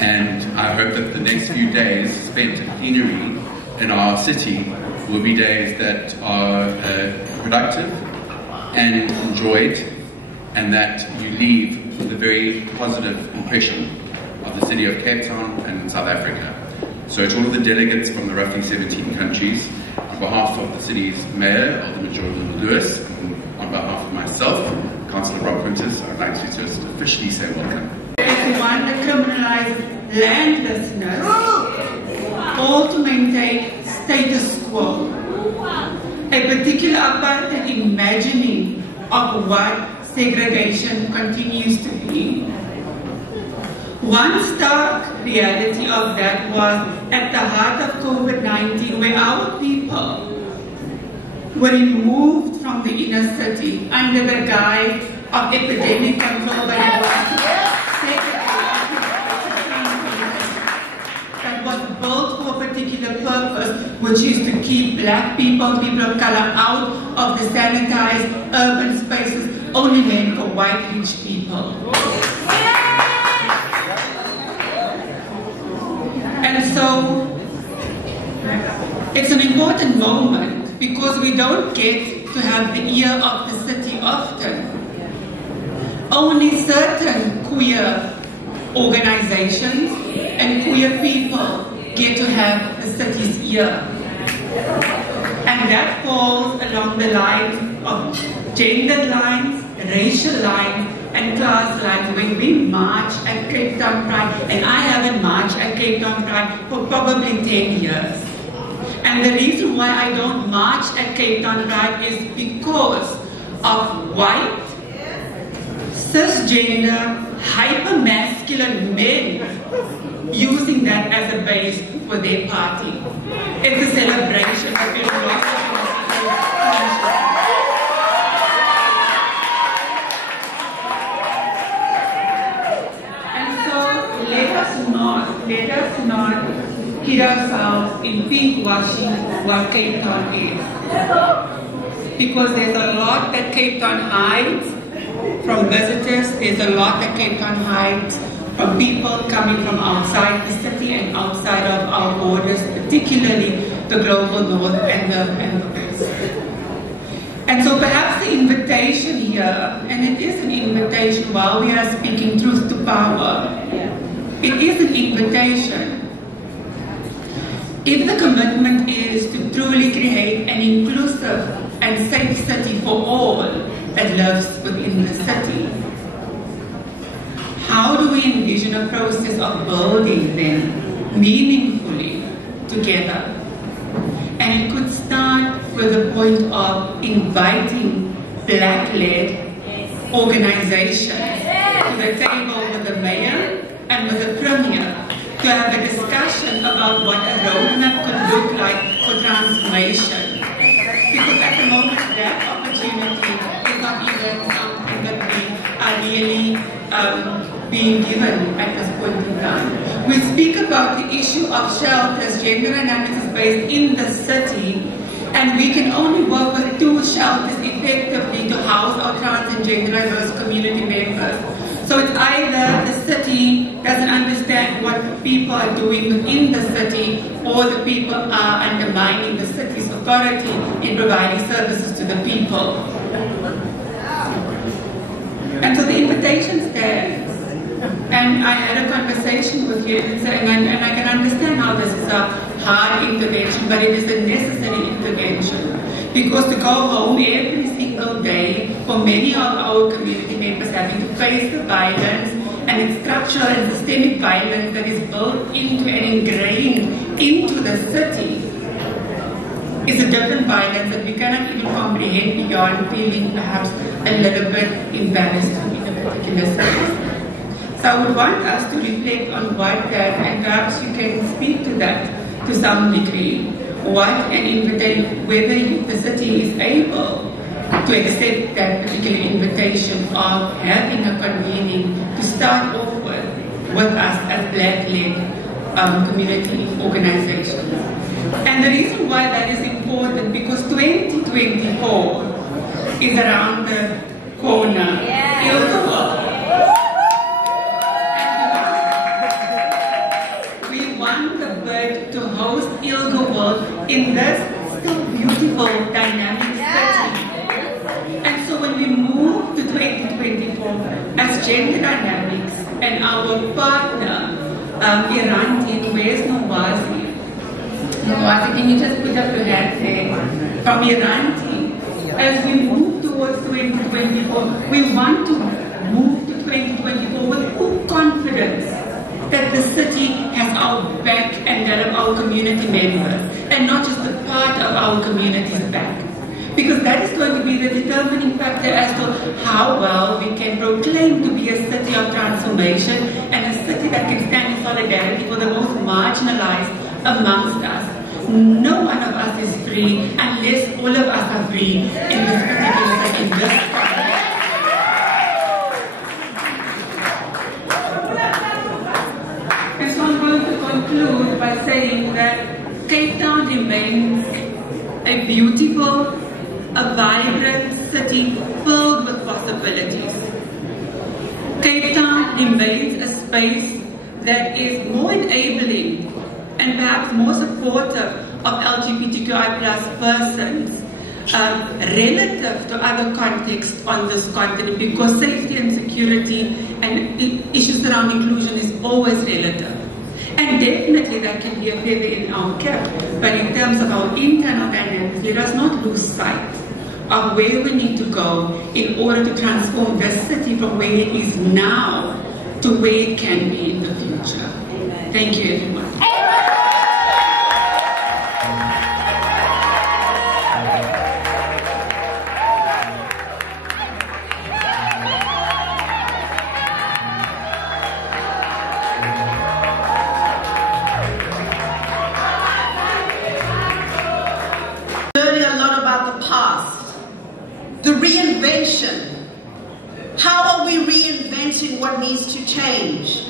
And I hope that the next few days spent at plenary in our city will be days that are productive and enjoyed, and that you leave with a very positive impression of the city of Cape Town and South Africa. So to all of the delegates from the roughly 17 countries, on behalf of the city's mayor, Alderman Jordan Lewis, and on behalf of myself, Councillor Rob Quintus, I'd like to just officially say welcome. To want to criminalize landlessness, or to maintain status quo, a particular apartheid imagining of what segregation continues to be. One stark reality of that was at the heart of COVID-19, where our people were removed from the inner city under the guise of epidemic control that was built for a particular purpose, which is to keep black people, people of color out of the sanitized urban spaces only meant for white rich people. And so it's an important moment because we don't get to have the ear of the city often. Only certain queer organizations and queer people get to have the city's ear. And that falls along the lines of gendered lines, racial lines, and class lines. When we march at Cape Town Pride, and I haven't marched at Cape Town Pride for probably 10 years. And the reason why I don't march at Cape Town Pride is because of white, cisgender, hyper-masculine men using that as a base for their party. It's a celebration that we've lost. Let us not kid ourselves in pink washing what Cape Town is. Because there's a lot that Cape Town hides from visitors, there's a lot that Cape Town hides from people coming from outside the city and outside of our borders, particularly the global north and the west. And so perhaps the invitation here, and it is an invitation while we are speaking truth to power, it is an invitation. If the commitment is to truly create an inclusive and safe city for all that lives within the city, how do we envision a process of building them meaningfully together? And it could start with the point of inviting black-led organizations to the table with the mayor and with the premier to have a discussion about what a roadmap could look like for transformation. Because at the moment that opportunity is not even something that we are really being given at this point in time. We speak about the issue of shelters, gender analysis based in the city, and we can only work with 2 shelters effectively to house our trans and gender diverse community members. So it's either the city doesn't understand what people are doing within the city, or the people are undermining the city's authority in providing services to the people. And so the invitation stands. And I had a conversation with you, and I can understand how this is a hard intervention, but it is a necessary intervention. Because to go home every single day, for many of our community members having to face the violence, and it's structural and systemic violence that is built into and ingrained into the city, is a different violence that we cannot even comprehend beyond feeling perhaps a little bit embarrassed in a particular space. So I would want us to reflect on what that, and perhaps you can speak to that to some degree, what an invitation, whether the city is able to accept that particular invitation of having a convening to start off with us as black-led community organizations. And the reason why that is important, because 2024 is around the corner. Ilgo world in this still beautiful, dynamic city. And so when we move to 2024 as gender dynamics and our partner, Iran team, where's Rosie? Rosie, can you just put up your hand there? From Iran team. As we move towards 2024, we want to move to 2024 with full confidence that the city has our back and that of our community members, and not just a part of our community's back. Because that is going to be the determining factor as to how well we can proclaim to be a city of transformation and a city that can stand in solidarity for the most marginalized amongst us. No one of us is free unless all of us are free in this particular city, in this context. And so I'm going to conclude by saying that Cape Town remains a beautiful, a vibrant city filled with possibilities. Cape Town remains a space that is more enabling and perhaps more supportive of LGBTQI+ persons relative to other contexts on this continent, because safety and security and issues around inclusion is always relative. And definitely that can be a feather in our cap. But in terms of our internal dynamics, let us not lose sight of where we need to go in order to transform this city from where it is now to where it can be in the future. Amen. Thank you, everyone. The reinvention. How are we reinventing what needs to change?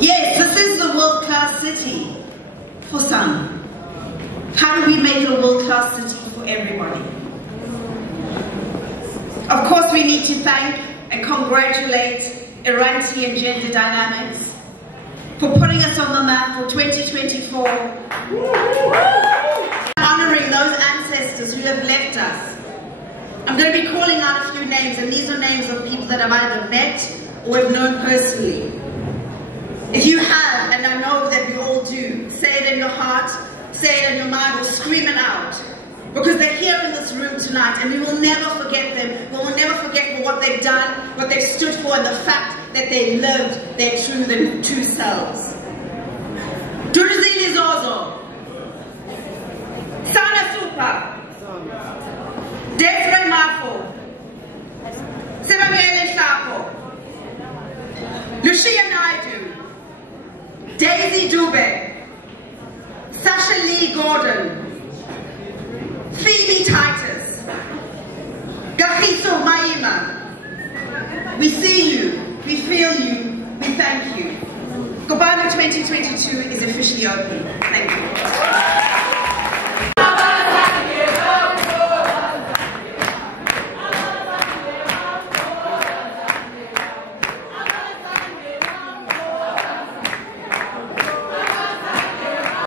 Yes, this is a world-class city for some. How do we make it a world-class city for everybody? Of course, we need to thank and congratulate Iranti and Gender Dynamics for putting us on the map for 2024. Honoring those ancestors who have left us. I'm going to be calling out a few names, and these are names of people that I've either met or have known personally. If you have, and I know that we all do, say it in your heart, say it in your mind, or scream it out. Because they're here in this room tonight, and we will never forget them. We will never forget what they've done, what they've stood for, and the fact that they lived their true selves. Durzini Zozo. Sana Supa. Desiree Mafo, Sibangele Hlapho, Lucia Naidu, Daisy Dube, Sasha Lee Gordon, Phoebe Titus, Gahiso Maima. We see you, we feel you, we thank you. Kopano 2022 is officially open. Thank you.